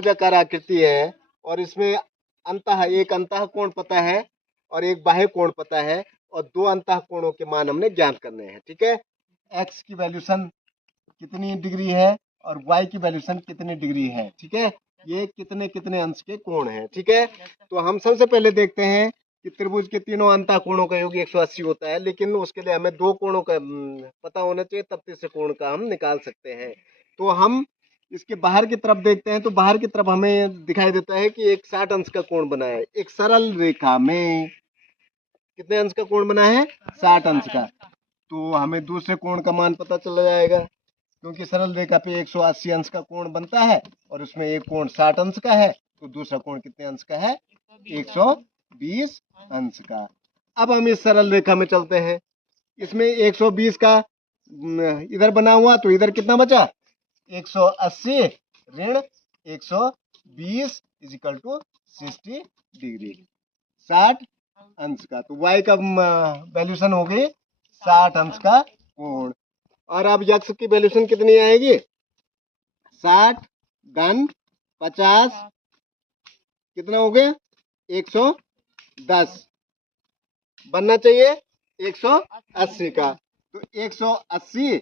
त्रिभुजाकार आकृति है और इसमें एक अंतः कोण पता है और एक बाह्य कोण पता है और दो अंतः कोणों के मान हमने ज्ञात करने हैं। ठीक है, एक्स की वैल्यूशन कितनी डिग्री है और वाई की वैल्यूशन कितनी डिग्री है। ठीक है, ये कितने कितने अंश के कोण हैं। ठीक है, तो हम सबसे पहले देखते हैं कि त्रिभुज के तीनों अंतः कोणों का योग 180 होता है, लेकिन उसके लिए हमें दो कोणों का पता होना चाहिए, तब तीसरे कोण का हम निकाल सकते हैं। तो हम इसके बाहर की तरफ देखते हैं, तो बाहर की तरफ हमें दिखाई देता है कि एक 60 अंश का कोण बना है। एक सरल रेखा में कितने अंश का कोण बना है? 60 अंश का। तो हमें दूसरे कोण का मान पता चला जाएगा, क्योंकि सरल रेखा पे 180 अंश का कोण बनता है और उसमें एक कोण 60 अंश का है, तो दूसरा कोण कितने अंश का है? 120 अंश का। अब हम इस सरल रेखा में चलते हैं, इसमें 120 का इधर बना हुआ, तो इधर कितना बचा? 180 ऋण 120 इजिकल टू 60 डिग्री, 60 अंश का। तो y का वैल्यूशन हो गई 60 अंश का कोण। और अब यक्ष की वैल्यूशन कितनी आएगी? 60 घन 50 कितना हो गया? 110 बनना चाहिए 180 का। तो 180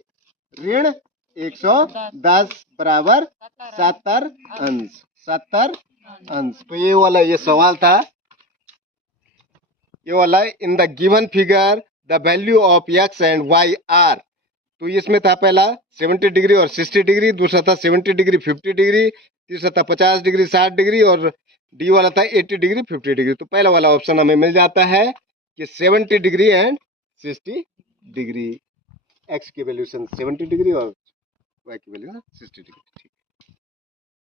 ऋण 110 बराबर 70 अंश, 70 अंश। तो ये वाला ये सवाल था, ये वाला in the given figure the value of X and Y are. तो इसमें था पहला 70 डिग्री और 60 डिग्री, दूसरा था 70 डिग्री 50 डिग्री, तीसरा था 50 डिग्री 60 डिग्री और डी वाला था 80 डिग्री 50 डिग्री। तो पहला वाला ऑप्शन हमें मिल जाता है कि 70 डिग्री एंड 60 डिग्री। एक्स की वैल्यूशन 70 डिग्री और वाई की वैल्यू 60 डिग्री। ठीक।